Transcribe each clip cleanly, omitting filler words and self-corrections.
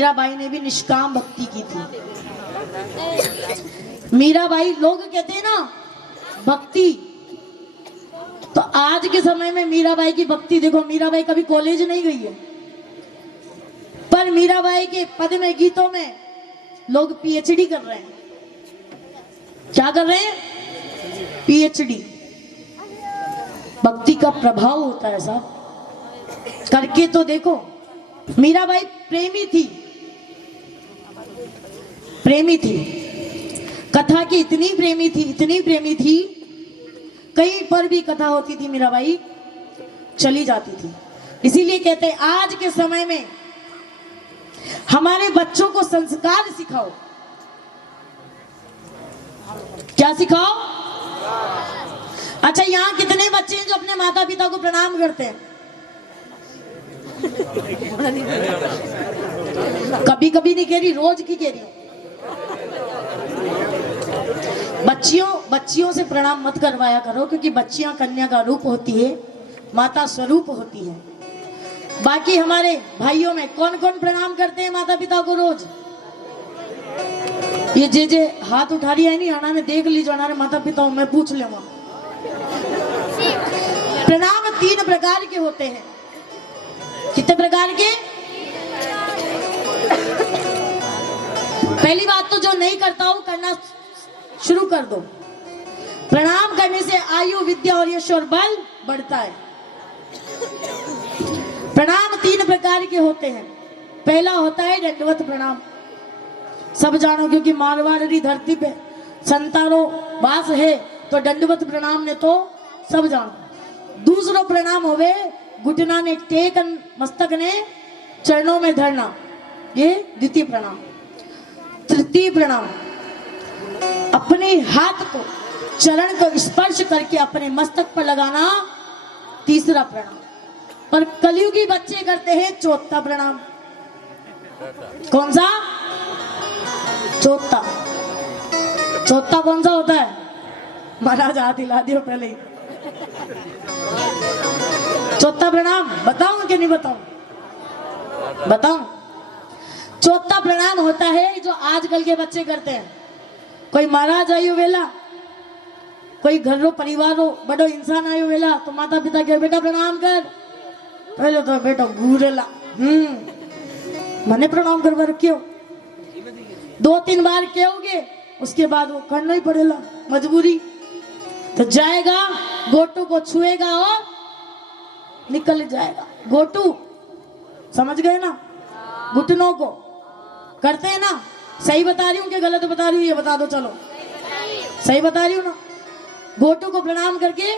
मीराबाई ने भी निष्काम भक्ति की थी। मीराबाई, लोग कहते हैं ना भक्ति, तो आज के समय में मीराबाई की भक्ति देखो। मीराबाई कभी कॉलेज नहीं गई है, पर मीराबाई के पद में, गीतों में लोग पीएचडी कर रहे हैं। क्या कर रहे हैं? पीएचडी। भक्ति का प्रभाव होता है साहब, करके तो देखो। मीराबाई प्रेमी थी, प्रेमी थी, कथा की इतनी प्रेमी थी, इतनी प्रेमी थी, कहीं पर भी कथा होती थी मीराबाई चली जाती थी। इसीलिए कहते हैं आज के समय में हमारे बच्चों को संस्कार सिखाओ। क्या सिखाओ? अच्छा, यहाँ कितने बच्चे हैं जो अपने माता पिता को प्रणाम करते हैं? कभी कभी नहीं कह रही, रोज की कह रही हूं। बच्चियों से प्रणाम मत करवाया करो, क्योंकि बच्चियां कन्या का रूप होती है, माता स्वरूप होती है। बाकी हमारे भाइयों में कौन कौन प्रणाम करते हैं माता पिता को रोज? ये जे हाथ उठा रही है नहीं, आना ने देख लीजिए, हमारे माता पिता मैं पूछ लूंगा। प्रणाम 3 प्रकार के होते हैं। कितने प्रकार के? पहली बात तो जो नहीं करता हूं, करना शुरू कर दो। प्रणाम करने से आयु, विद्या और यश और बल बढ़ता है। प्रणाम 3 प्रकार के होते हैं। पहला होता है दंडवत प्रणाम, सब जानो, क्योंकि मारवाड़ी धरती पे संतारो वास है, तो दंडवत प्रणाम ने तो सब जानो। दूसरो प्रणाम होवे घुटना ने टेक, मस्तक ने चरणों में धरना, ये द्वितीय प्रणाम। तृतीय प्रणाम अपने हाथ को, चरण को स्पर्श करके अपने मस्तक पर लगाना, तीसरा प्रणाम। पर कलयुगी बच्चे करते हैं चौथा प्रणाम। कौन सा? चौथा। चौथा कौन सा होता है? महाराज हाथ हिला दियो पहले ही। चौथा प्रणाम बताऊं कि नहीं बताऊं? बताऊं। चौथा प्रणाम होता है जो आजकल के बच्चे करते हैं। कोई महाराज आयु वेला, कोई घरों परिवारों बड़ो इंसान आयु वेला, तो माता पिता के बेटा प्रणाम कर। पहले तो बेटा घूरेला, मने प्रणाम करवा रखियो। 2-3 बार कहोगे, उसके बाद वो करना ही पड़ेगा, मजबूरी। तो जाएगा, गोटू को छुएगा और निकल जाएगा। गोटू समझ गए ना? घुटनों को करते हैं ना। सही बता रही हूँ कि गलत बता रही हूँ? ये बता दो। चलो सही बता रही हूँ ना? गोटू को प्रणाम करके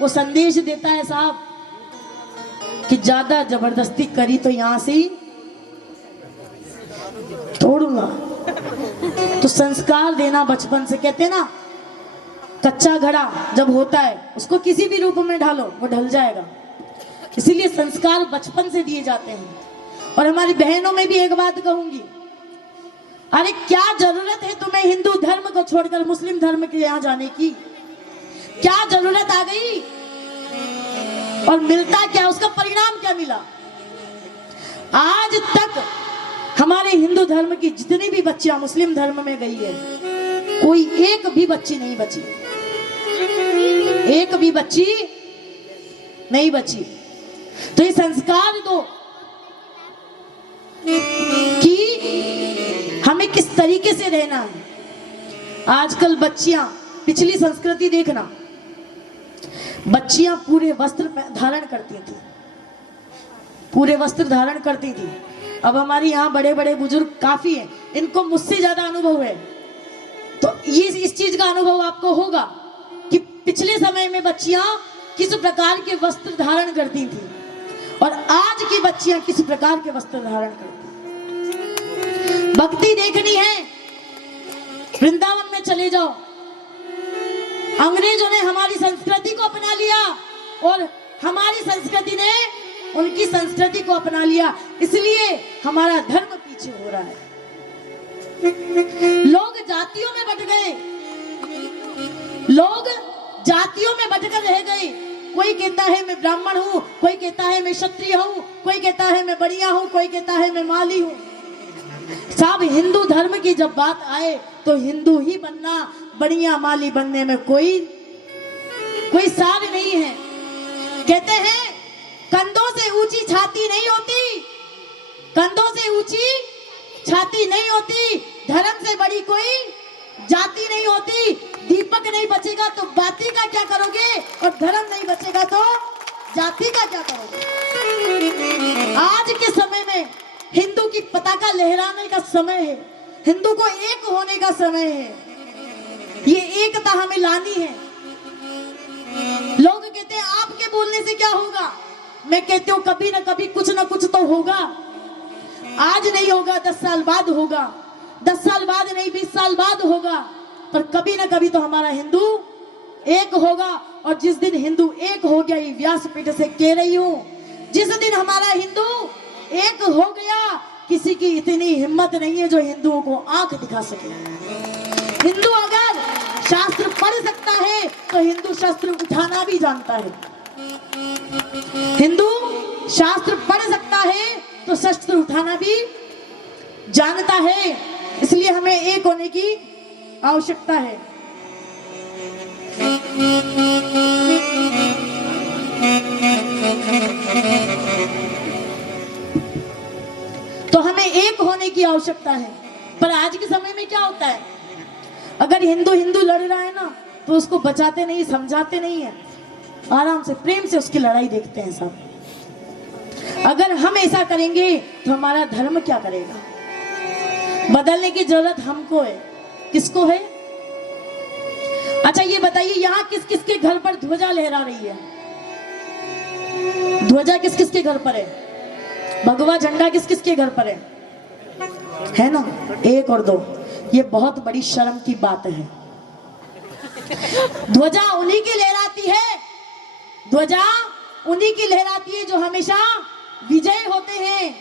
वो संदेश देता है साहब कि ज्यादा जबरदस्ती करी तो यहां से ही तोड़ूंगा। तो संस्कार देना बचपन से, कहते हैं ना कच्चा घड़ा जब होता है उसको किसी भी रूप में ढालो वो ढल जाएगा। इसीलिए संस्कार बचपन से दिए जाते हैं। और हमारी बहनों में भी एक बात कहूंगी, अरे क्या जरूरत है तुम्हें हिंदू धर्म को छोड़कर मुस्लिम धर्म के यहाँ जाने की? क्या जरूरत आ गई? और मिलता क्या? उसका परिणाम क्या मिला? आज तक हमारे हिंदू धर्म की जितनी भी बच्चियां मुस्लिम धर्म में गई है, कोई एक भी बच्ची नहीं बची, एक भी बच्ची नहीं बची। तो ये संस्कार दो कि हमें किस तरीके से रहना है। आजकल बच्चियां, पिछली संस्कृति देखना, बच्चियां पूरे वस्त्र धारण करती थी, पूरे वस्त्र धारण करती थी। अब हमारी यहाँ बड़े बड़े बुजुर्ग काफी हैं, इनको मुझसे ज्यादा अनुभव है, तो ये इस चीज का अनुभव आपको होगा कि पिछले समय में बच्चियां किस प्रकार के वस्त्र धारण करती थी और आज की बच्चियां किस प्रकार के वस्त्र धारण करती। भक्ति देखनी है, वृंदावन में चले जाओ। अंग्रेजों ने हमारी संस्कृति को अपना लिया और हमारी संस्कृति ने उनकी संस्कृति को अपना लिया, इसलिए हमारा धर्म पीछे हो रहा है। लोग जातियों में बट गए, लोग जातियों में बटकर रह गए। कोई कहता है मैं ब्राह्मण हूँ, कोई कहता है मैं क्षत्रिय हूँ, कोई कहता है मैं बढ़िया हूँ, कोई कहता है मैं माली हूँ। साहब हिंदू धर्म की जब बात आए तो हिंदू ही बनना, बढ़िया माली बनने में कोई सार नहीं है। कहते हैं कंधों से ऊंची छाती नहीं होती, कंधों से ऊंची छाती नहीं होती, धर्म से बड़ी कोई जाति नहीं होती। दीपक नहीं बचेगा तो बाती का क्या करोगे, और धर्म नहीं बचेगा तो जाति का क्या करोगे। आज के समय में हिंदू की पताका लहराने का समय है, हिंदू को एक होने का समय है, ये एकता हमें लानी है। लोग कहते हैं आपके बोलने से क्या होगा, मैं कहती हूँ कभी ना कभी कुछ ना कुछ तो होगा। आज नहीं होगा 10 साल बाद होगा, 10 साल बाद नहीं 20 साल बाद होगा, पर कभी ना कभी तो हमारा हिंदू एक होगा। और जिस दिन हिंदू एक हो गया, ये व्यासपीठ से कह रही हूँ, जिस दिन हमारा हिंदू एक हो गया, किसी की इतनी हिम्मत नहीं है जो हिंदुओं को आंख दिखा सके। हिंदू अगर शास्त्र पढ़ सकता है तो हिंदू शस्त्र उठाना भी जानता है। हिंदू शास्त्र पढ़ सकता है तो शस्त्र उठाना भी जानता है। इसलिए हमें एक होने की आवश्यकता है। तो हमें एक होने की आवश्यकता है। पर आज के समय में क्या होता है, अगर हिंदू हिंदू लड़ रहा है ना तो उसको बचाते नहीं, समझाते नहीं है, आराम से प्रेम से उसकी लड़ाई देखते हैं सब। अगर हम ऐसा करेंगे तो हमारा धर्म क्या करेगा। बदलने की जरूरत हमको है। किसको है? अच्छा ये बताइए, यहाँ किस किस के घर पर ध्वजा लहरा रही है? ध्वजा किस किस के घर पर है? भगवा झंडा किस किस के घर पर है ना? 1 और 2। ये बहुत बड़ी शर्म की बात है। ध्वजा उन्हीं की लहराती है, ध्वजा उन्हीं की लहराती है जो हमेशा विजय होते हैं।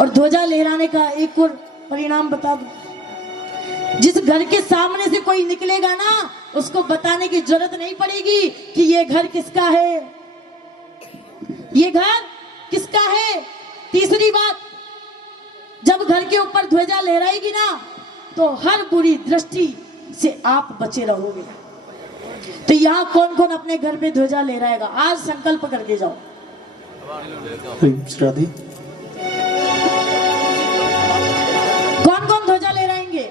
और ध्वजा लहराने का एक और परिणाम बता दूं, जिस घर के सामने से कोई निकलेगा ना, उसको बताने की जरूरत नहीं पड़ेगी कि ये घर किसका है, ये घर किसका है। तीसरी बात, जब घर के ऊपर ध्वजा लहराएगी ना तो हर बुरी दृष्टि से आप बचे रहोगे। तो यहाँ कौन कौन अपने घर पे ध्वजा लहराएगा? आज संकल्प करके जाओ। कौन कौन ध्वजा लहराएंगे?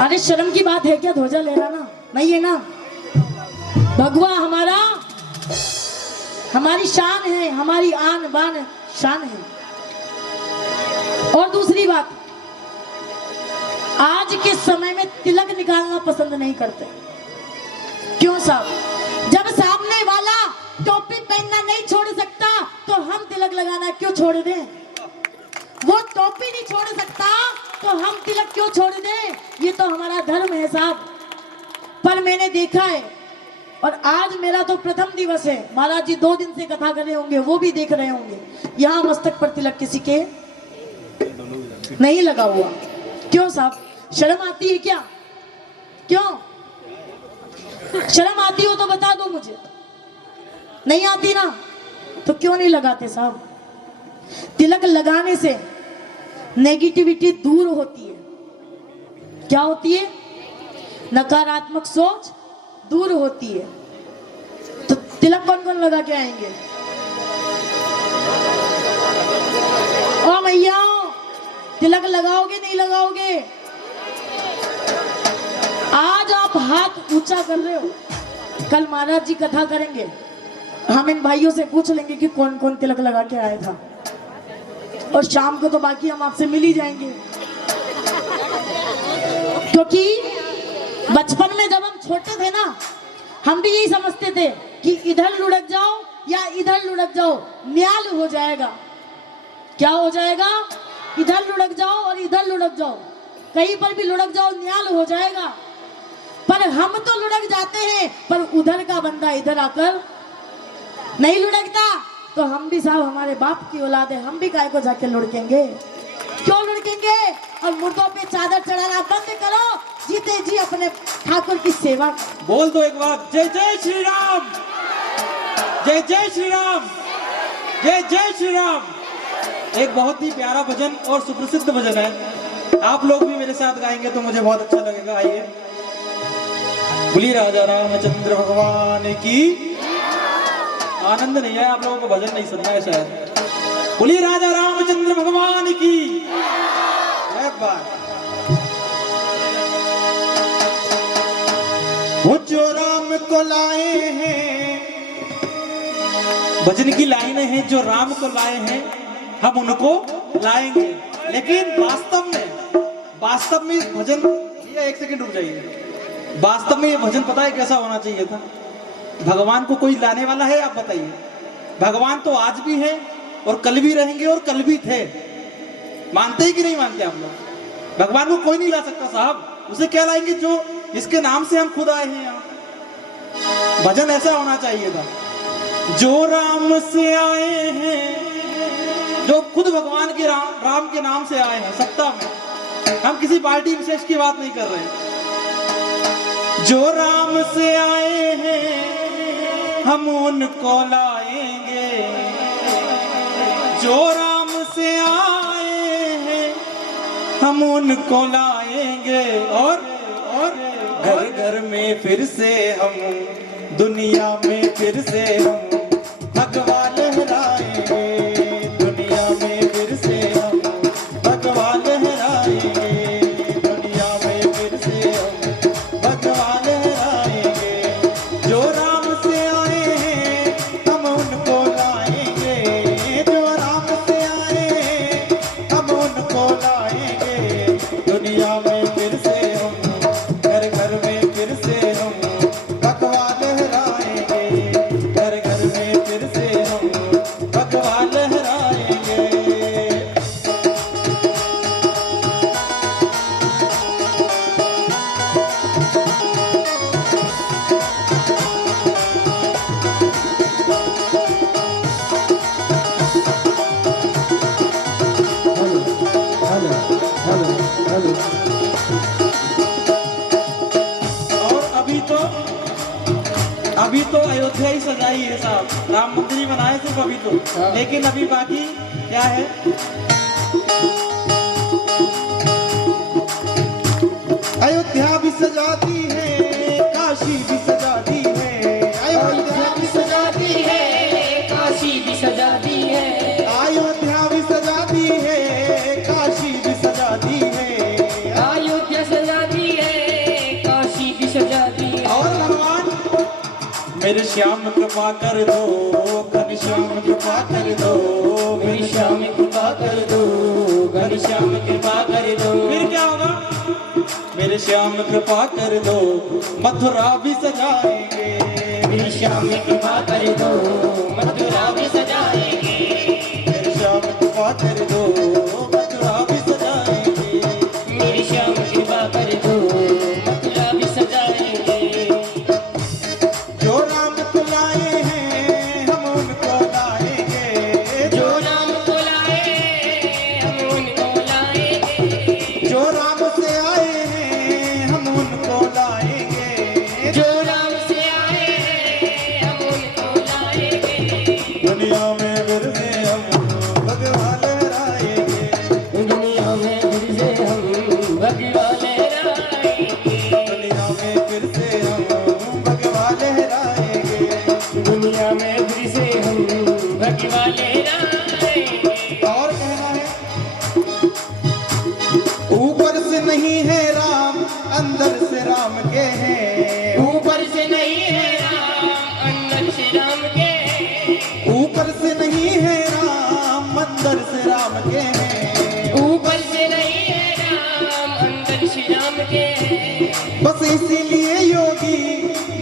अरे शर्म की बात है क्या ध्वजा लहराना? नहीं है ना। भगवा हमारी शान है, हमारी आन बान शान है। और दूसरी बात, आज के समय में तिलक निकालना पसंद नहीं करते। क्यों साहब? जब सामने वाला टोपी पहनना नहीं छोड़ सकता तो हम तिलक लगाना क्यों छोड़ दें? वो टोपी नहीं छोड़ सकता तो हम तिलक क्यों छोड़ दें? ये तो हमारा धर्म है साहब। पर मैंने देखा है, और आज मेरा तो प्रथम दिवस है, महाराज जी 2 दिन से कथा कर रहे होंगे, वो भी देख रहे होंगे, यहाँ मस्तक पर तिलक किसी के नहीं लगा हुआ। क्यों साहब? शर्म आती है क्या? क्यों शर्म आती हो तो बता दो मुझे। नहीं आती ना तो क्यों नहीं लगाते साहब? तिलक लगाने से नेगेटिविटी दूर होती है। क्या होती है? नकारात्मक सोच दूर होती है। तो तिलक कौन कौन लगा के आएंगे? ओ मैया, तिलक लगाओगे नहीं लगाओगे? आज आप हाथ ऊंचा कर रहे हो, कल महाराज जी कथा करेंगे, हम इन भाइयों से पूछ लेंगे कि कौन कौन तिलक लगा के आया था, और शाम को तो बाकी हम आपसे मिल ही जाएंगे। क्योंकि बचपन में जब हम छोटे थे ना, हम भी यही समझते थे कि इधर लुढ़क जाओ या इधर लुढ़क जाओ न्याल हो जाएगा। क्या हो जाएगा? इधर लुढ़क जाओ और इधर लुढ़क जाओ, कहीं पर भी लुढ़क जाओ न्याल हो जाएगा। पर हम तो लुढ़क जाते हैं, पर उधर का बंदा इधर आकर नहीं लुढ़कता। तो हम भी साहब हमारे बाप की औलाद है, हम भी काय को जाके लुढ़केंगे? क्यों लुढ़केंगे? और मुर्दों पे चादर चढ़ाना बंद करो, जीते जी अपने ठाकुर की सेवा। बोल दो एक बार, जय जय श्री राम, जय जय श्री राम, जय जय श्री राम। एक बहुत ही प्यारा भजन और सुप्रसिद्ध भजन है। आप लोग भी मेरे साथ गाएंगे तो मुझे बहुत अच्छा लगेगा। आइए। बोलिए राजा रामचंद्र भगवान की। आनंद नहीं है, आप लोगों को भजन नहीं सुनना है शायद। बोलिए राजा रामचंद्र भगवान की। एक बार वो जो राम को लाए हैं, भजन की लाइनें हैं, जो राम को लाए हैं हम उनको लाएंगे। लेकिन वास्तव में इस भजन, ये एक सेकंड रुक जाइए। वास्तव में ये भजन पता है कैसा होना चाहिए था? भगवान को कोई लाने वाला है? आप बताइए। भगवान तो आज भी है और कल भी रहेंगे और कल भी थे। मानते ही कि नहीं मानते आप लोग? भगवान को कोई नहीं ला सकता साहब। उसे क्या लाएंगे? जो इसके नाम से हम खुद आए हैं यहाँ। भजन ऐसा होना चाहिए था, जो राम से आए हैं, जो खुद भगवान के राम के नाम से आए हैं सत्ता में। हम किसी पार्टी विशेष की बात नहीं कर रहे। जो राम से आए हैं हम उनको लाएंगे, जो राम से आए हैं हम उनको लाएंगे। और घर घर में फिर से हम, दुनिया में फिर से हम भगवान लहराएंगे। दुनिया में फिर से हम भगवान लहराएंगे। दुनिया में फिर से हम भगवान लहराएंगे। जो राम से आए हैं हम उनको लाएंगे। जो राम से आए हैं हम उनको लाएंगे। दुनिया में फिर से हम, घर घर में फिर से हम भगवान लहराएंगे। घर घर में फिर से हम भगवान लहराएंगे। और अभी तो अयोध्या ही सजाई है साहब। राम मंदिर ही बनाए सिर्फ अभी तो। लेकिन अभी बाकी क्या है? अयोध्या भी सजाती है, काशी भी सजाती है। अयोध्या भी सजाती है, काशी भी सजाती है। अयोध्या भी सजाती है, काशी भी सजाती है। अयोध्या सजाती है, काशी भी सजाती है। और भगवान मेरे श्याम कृपा कर दो, घनश्याम कृपा कर दो, मेरी श्याम कृपा कर दो, घनश्याम कृपा कर दो। फिर क्या होगा? मेरे श्याम कृपा कर दो, मथुरा भी सजाएंगे। मेरी श्याम कृपा कर दो, मथुरा भी सजाएंगे। मेरे श्याम कृपा कर दो, मथुरा भी सजाएंगे। मेरी श्याम कृपा कर दो, मथुरा भी सजाएंगे। जो राम को लाए हैं हम उनको लाएंगे। जो राम को लाए हम उनको लाएंगे। जो राम से आए हैं हम उनको लाएंगे। जो राम से आए हैं हम उनको लाएंगे। दुनिया में फिर से हम भगवान लहराएंगे। दुनिया में फिर से हम भगवान लहराएंगे। दुनिया में फिर से हम भगवान लहराएंगे। दुनिया में फिर से हम भगवान लहराएंगे। और कहना है, ऊपर से नहीं है राम, अंदर से राम के हैं। ऊपर से नहीं है राम, अंदर से राम के। ऊपर से नहीं है राम, अंदर से राम के हैं। ऊपर से नहीं है राम, अंदर से राम के। बस इसीलिए योगी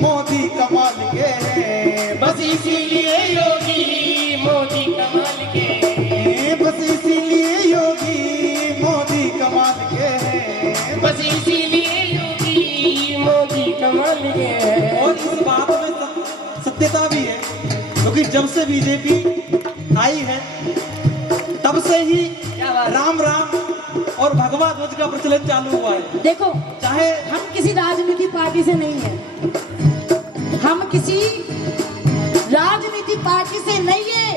मोदी कमाल के हैं। बस इसीलिए योगी मोदी कमाल के। बस इसीलिए योगी मोदी कमाल के हैं। बस इसीलिए योगी मोदी कमाल के। और इस बात में सत्यता भी है, क्योंकि जब से बीजेपी आई है तब से ही राम राम और भगवा ध्वज का प्रचलन चालू हुआ है। देखो, चाहे हम किसी राजनीति पार्टी से नहीं है, हम किसी राजनीति पार्टी से नहीं है,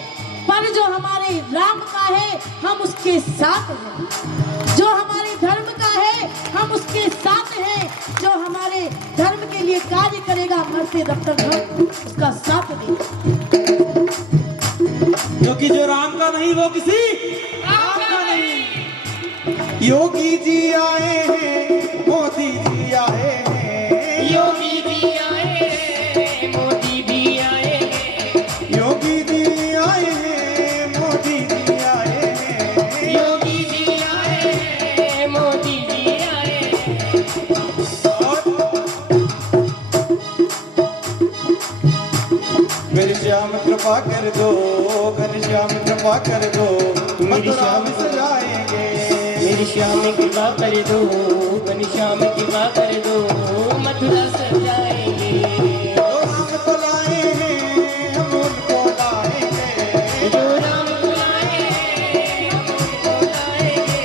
पर जो हमारे राम का है हम उसके साथ हैं। जो हमारे धर्म का है हम उसके साथ हैं। जो हमारे धर्म के लिए कार्य करेगा मरते दम तक हम उसका साथ देंगे। क्योंकि जो राम का नहीं वो किसी राम का नहीं। योगी जी आए हैं, मोदी जी आए हैं, योगी भी आए हैं, मोदी भी आए हैं, योगी जी आए हैं, मोदी जी आए हैं, योगी जी आए हैं, मोदी जी आए हैं। मेरे श्याम कृपा कर दो, घनश्याम कृपा कर दो, मेरी मथुरा श्याम में सजाएंगे। मेरी श्याम कृपा कर दो, घनश्याम कृपा कर दो, मथुरा सजाएंगे। जो राम को लाए हैं हम उनको लाएंगे, जो राम को लाए हैं, हम उनको लाएंगे।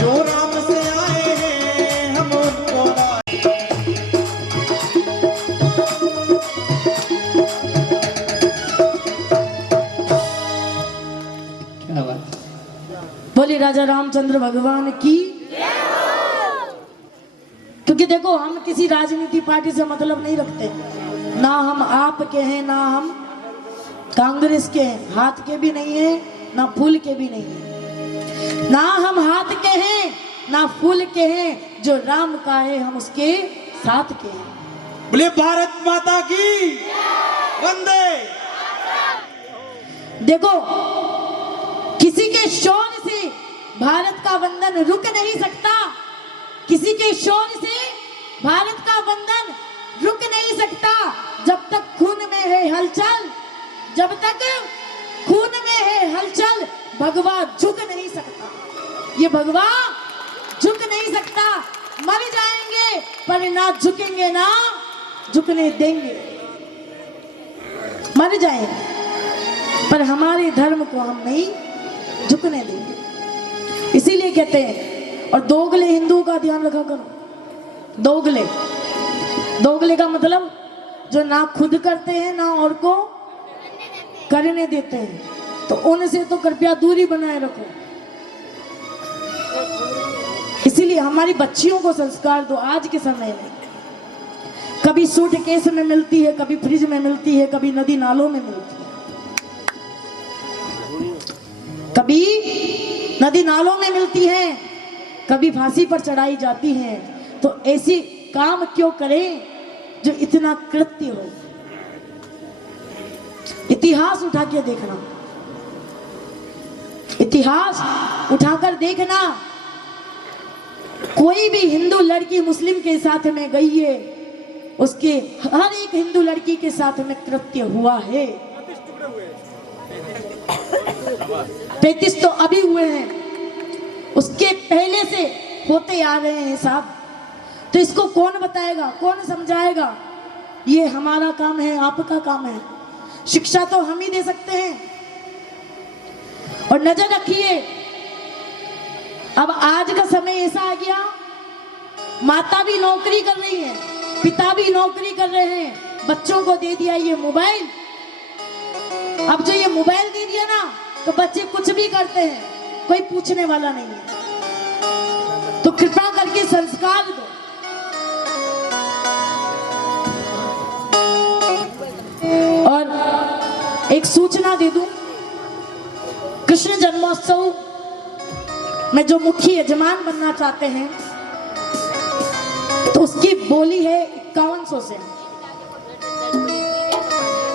जो राम से आए हैं हम उनको लाएंगे। क्या बात। बोले राजा रामचंद्र भगवान की। क्योंकि देखो हम किसी राजनीति पार्टी से मतलब नहीं रखते, ना हम आप के हैं ना हम कांग्रेस के हैं, हाथ के भी नहीं है ना फूल के भी नहीं है। ना हम हाथ के हैं ना फूल के हैं। जो राम का है हम उसके साथ के हैं। बोले भारत माता की वंदे। देखो किसी के शोर से भारत का वंदन रुक नहीं सकता। किसी के शोर से भारत का वंदन रुक नहीं सकता। जब तक खून में है हलचल, जब तक खून में है हलचल, भगवा झुक नहीं सकता। ये भगवा झुक नहीं सकता। मर जाएंगे पर ना झुकेंगे, ना झुकने देंगे। मर जाएंगे पर हमारे धर्म को हम नहीं झुकने देंगे। इसीलिए कहते हैं, और दोगले हिंदुओं का ध्यान रखा करो। दोगले, दोगले का मतलब जो ना खुद करते हैं ना और को करने देते हैं, तो उनसे तो कृपया दूरी बनाए रखो। इसीलिए हमारी बच्चियों को संस्कार दो आज के समय में। कभी सूट केस में मिलती है, कभी फ्रिज में मिलती है, कभी नदी नालों में मिलती है, कभी नदी नालों में मिलती है, कभी फांसी पर चढ़ाई जाती है। तो ऐसी काम क्यों करें जो इतना कृत्य हो। इतिहास उठा के देखना, इतिहास उठाकर देखना। कोई भी हिंदू लड़की मुस्लिम के साथ में गई है, उसके हर एक हिंदू लड़की के साथ में कृत्य हुआ है। 35 तो अभी हुए हैं, उसके पहले से होते आ रहे हैं साहब। तो इसको कौन बताएगा, कौन समझाएगा। ये हमारा काम है, आपका काम है। शिक्षा तो हम ही दे सकते हैं। और नजर रखिए, अब आज का समय ऐसा आ गया, माता भी नौकरी कर रही है, पिता भी नौकरी कर रहे हैं, बच्चों को दे दिया ये मोबाइल। अब जो ये मोबाइल दे दिया ना, तो बच्चे कुछ भी करते हैं, कोई पूछने वाला नहीं है। तो कृपा करके संस्कार दो। और एक सूचना दे दूं, कृष्ण जन्मोत्सव में जो मुख्य यजमान बनना चाहते हैं, तो उसकी बोली है 5100 से।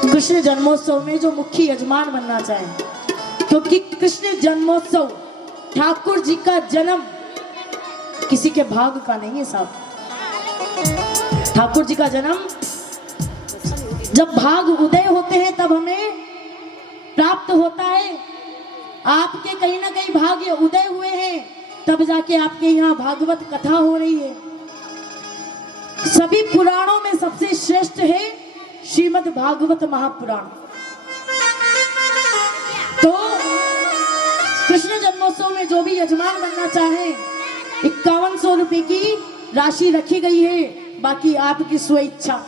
कृष्ण जन्मोत्सव में जो मुख्य यजमान बनना चाहें, क्योंकि कृष्ण जन्मोत्सव ठाकुर जी का जन्म किसी के भाग का नहीं है साहब। ठाकुर जी का जन्म जब भाग उदय होते हैं तब हमें प्राप्त होता है। आपके कहीं ना कहीं भाग्य उदय हुए हैं, तब जाके आपके यहाँ भागवत कथा हो रही है। सभी पुराणों में सबसे श्रेष्ठ है श्रीमद् भागवत महापुराण। तो कृष्ण जन्मोत्सव में जो भी यजमान बनना चाहे, 5100 रुपए की राशि रखी गई है। बाकी आपकी स्वेच्छा,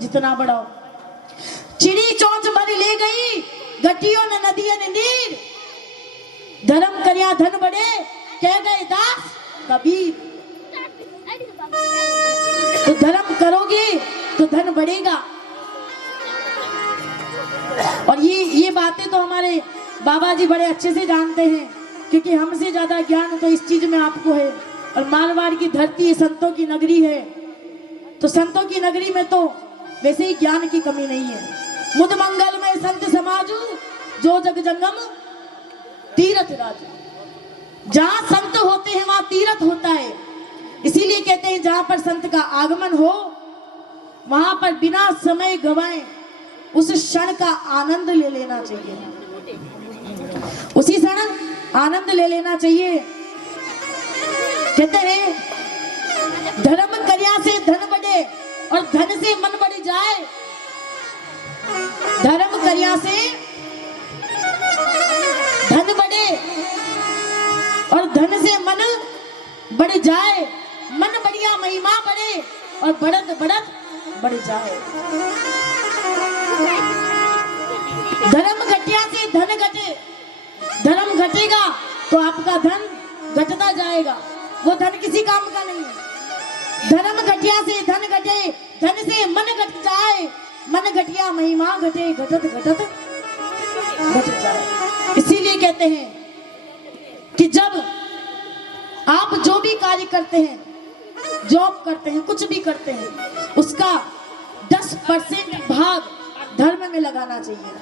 जितना बढ़ाओ। चिड़ी चोंच भर ले गई, गटियों न नदियन नीर, धर्म करिया धन बढ़े, कह गए दास कबीर। तो धर्म करोगे तो धन बढ़ेगा। और ये बातें तो हमारे बाबा जी बड़े अच्छे से जानते हैं, क्योंकि हमसे ज्यादा ज्ञान तो इस चीज में आपको है। और मारवाड़ की धरती संतों की नगरी है, तो संतों की नगरी में तो वैसे ही ज्ञान की कमी नहीं है। मुद मंगल में संत समाजू, जो जग जंगम तीरथ राजू। जहाँ संत होते हैं वहाँ तीरथ होता है। इसीलिए कहते हैं जहाँ पर संत का आगमन हो वहां पर बिना समय गवाए उस क्षण का आनंद ले लेना चाहिए, उसी क्षण आनंद ले लेना चाहिए। कहते हैं धर्म करिया से धन बढ़े और धन से मन बढ़ जाए। धर्म करिया से धन बढ़े और धन से मन बढ़ जाए। मन बढ़िया महिमा बढ़े और बढ़त बढ़त बढ़ जाए। धर्म घटिया से धन घटे। धर्म घटेगा तो आपका धन घटता जाएगा, वो धन किसी काम का नहीं है। धर्म घटिया से धन घटे, धन से मन घट जाए। मन घटिया महिमा घटे, घटत घटत घट जाए। इसीलिए कहते हैं कि जब आप जो भी कार्य करते हैं, जॉब करते हैं, कुछ भी करते हैं, उसका 10% भाग धर्म में लगाना चाहिए,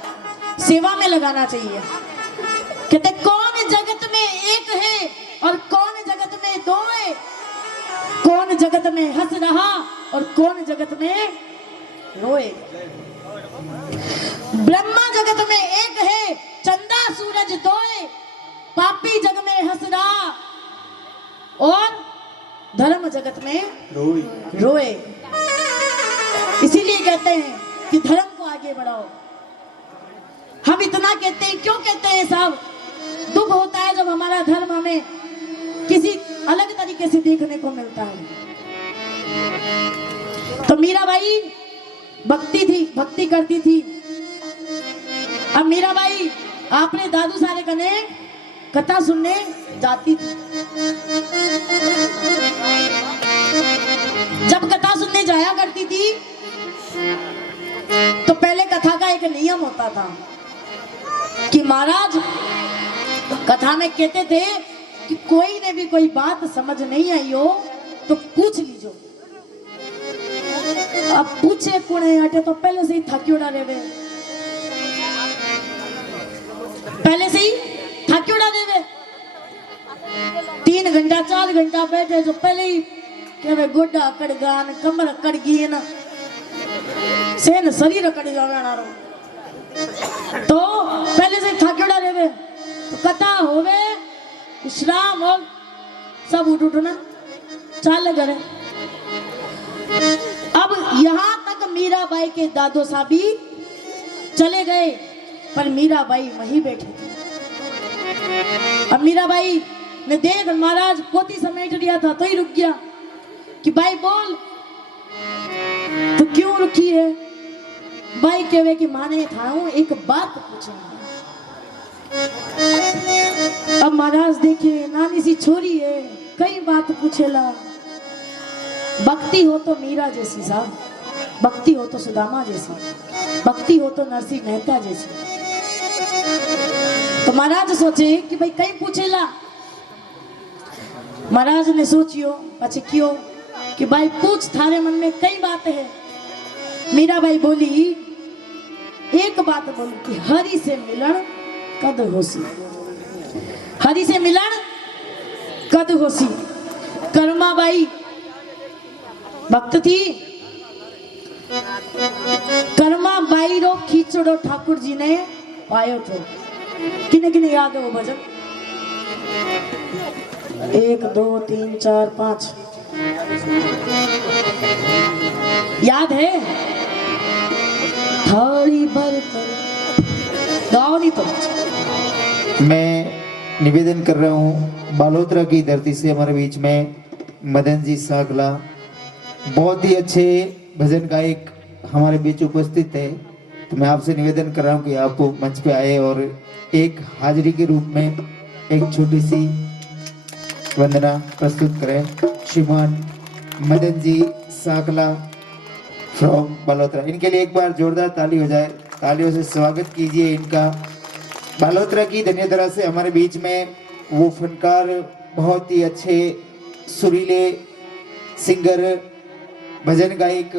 सेवा में लगाना चाहिए। कहते कौन जगत में एक है और कौन जगत में दो है, कौन जगत में हंस रहा और कौन जगत में रोए। ब्रह्मा जगत में एक है, चंदा सूरज दो है। पापी जग में हंस रहा और धर्म जगत में रोए। इसीलिए कहते हैं कि धर्म को आगे बढ़ाओ। हम इतना कहते हैं, क्यों कहते हैं साहब? दुख होता है जब हमारा धर्म हमें किसी अलग तरीके से देखने को मिलता है। तो मीराबाई भक्ति थी, भक्ति करती थी। अब मीराबाई आपने दादू सारे कने कथा सुनने जाती थी। जब कथा सुनने जाया करती थी तो पहले कथा का एक नियम होता था कि महाराज कथा में कहते थे कि कोई ने भी कोई बात समझ नहीं आई हो तो पूछ लीजो। अब पूछे पुणे हटे तो पहले से ही थक्योड़ा रेवे, पहले से ही थक्योड़ा रेवे। 3 घंटा 4 घंटा बैठे जो पहले ही कहवे गोडा अकड़ गान, कमर अकड़ गई ना, सेन शरीर अकड़ जावे नारो। तो पहले से थक्योड़ा रेवे। तो कथा होवे, विश्राम हो, सब उठ उठना चाल करे। अब यहाँ तक मीराबाई के दादो साहबी चले गए, पर मीराबाई वहीं बैठी थी। अब मीराबाई ने देख महाराज पोती समेट लिया था तो ही रुक गया कि भाई बोल, तो क्यों रुकी है? भाई कहवे कि माने था एक बात पूछेंगे। अब महाराज देखिए नानी सी छोरी है, कई बात पूछेला। भक्ति हो तो मीरा जैसी साहब, भक्ति हो तो सुदामा जैसी, भक्ति हो तो नरसिंह मेहता जैसी। तो महाराज सोचे कि भाई कहीं पूछेला। महाराज ने सोचियो अच्छा क्यों कि भाई पूछ, थारे मन में कई बात है। मीराबाई बोली, एक बात बोली कि हरि से मिलन कद होसी, हरि से मिलन कद होसी। कर्माबाई भक्त थी। कर्माबाई रो खींचड़ो ठाकुर जी ने पायो थो। किने किने याद है वो भजन? 1 2 3 4 5 याद है? थाली भर गाओ नहीं तो। मैं निवेदन कर रहा हूँ बालोतरा की धरती से हमारे बीच में मदन जी सागला बहुत ही अच्छे भजन गायक हमारे बीच उपस्थित है। तो मैं आपसे निवेदन कर रहा हूँ कि आप मंच पे आए और एक हाजिरी के रूप में एक छोटी सी वंदना प्रस्तुत करें श्रीमान मदन जी साकला फ्रॉम बालोतरा। इनके लिए एक बार जोरदार ताली हो जाए, तालियों से स्वागत कीजिए इनका। बालोतरा की धन्यवाद से हमारे बीच में वो फनकार, बहुत ही अच्छे सुरीले सिंगर, भजन गायक,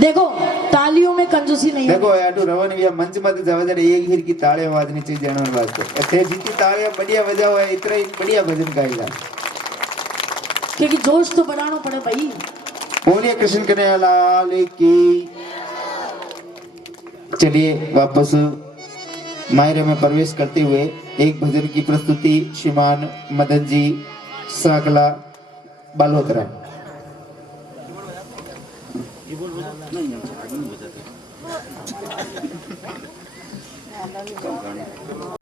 देखो तालियों में कंजूसी नहीं है। देखो यार रवन भैया मंच मत जावा जरा एक हीर की तालियां बजनी चाहिए जानवर वास्ते। ऐसे जितनी तालियां बढ़िया बजाओ है इतना ही बढ़िया भजन गाएगा, क्योंकि जोश तो बढ़ाना पड़े भाई। बोलिए कृष्ण कन्हैया लाल की। चलिए वापस मायरे में प्रवेश करते हुए एक भजन की प्रस्तुति श्रीमान मदन जी साकला बालोतरा।